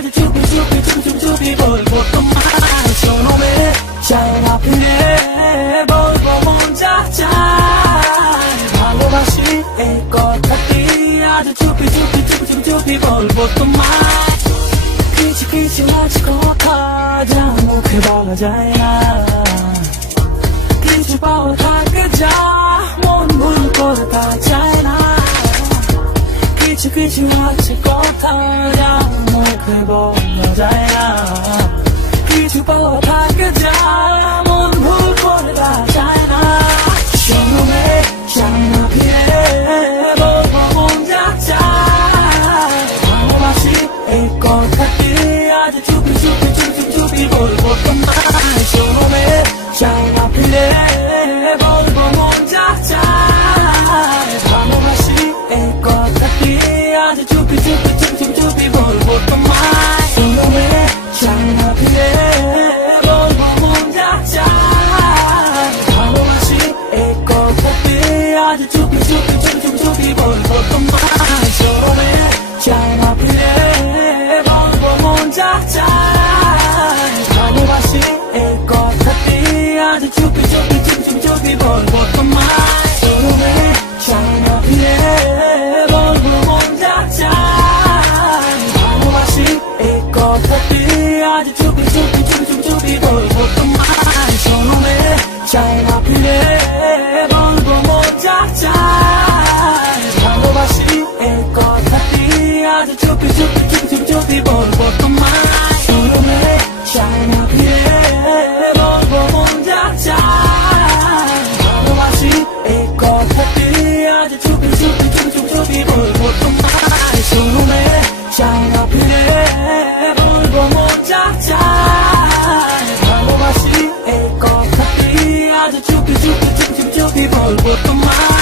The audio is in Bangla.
আজ চুপি চুপি চুপি চুপি চুপি বলবো তোমায় শোনো মেরে চাই না ফিরে বলবো মন যা চায় ভালোবাসি এই কথাটি আজ চুপি চুপি চুপি চুপি চুপি বলবো তোমায় কিছু কিছু আজ কথা যা মুখে বলা যায় না কিছু পাওয়া থাকে যা মন ভুল করতে চায় না কিছু কিছু আছে কথা যা মুখে বলা যায় না কিছু পাওয়া থাকে যা মন ভুল করতে চায় না শোনো রে চাই না ফিরে বলবো মন যা চায় ভালোবাসি এই কথাটি আজ চুপি চুপি চুপি চুপি বলবো তোমায় শোনো রে চাই না ফিরে বলবো মন যা চায় ভালোবাসি এই কথাটি আজ চুপি চুপি চুপি চুপি চুপি বলবো তোমায় শোনো রে চাই না ফিরে বলবো মন যা চায় ভালোবাসি এই কথাটি আজ চুপি চুপি চুপি চুপি চুপি বলবো তোমায় শোনো রে চাই না ফিরে বলবো মন যা চায় ভালোবাসি এই কথাটি আজ চুপি চুপি চুপি চুপি চুপি বলবো তোমায় শোনো রে চাই না ফিরে বলবো মন যা চায় ভালোবাসি এই কথাটি আজ চুপি চুপি চুপি চুপি চুপি বলবো তোমায় শোনো রে চাই না ফিরে বলবো মন যা চায় ভালোবাসি এই কথাটি আজ চুপি চুপি চুপি চুপি চুপি বলবো তোমায় শোনো রে চাই না ফিরে বলবো মন যা চায় ভালোবাসি এই কথাটি আজ চুপি চুপি চুপি চুপি চুপি বলবো তোমায় শোনো রে চাই না ফিরে বলবো মন যা চায় ভালোবাসি এই কথাটি আজ চুপি চুপি চুপি চুপি চুপি বলবো তোমায়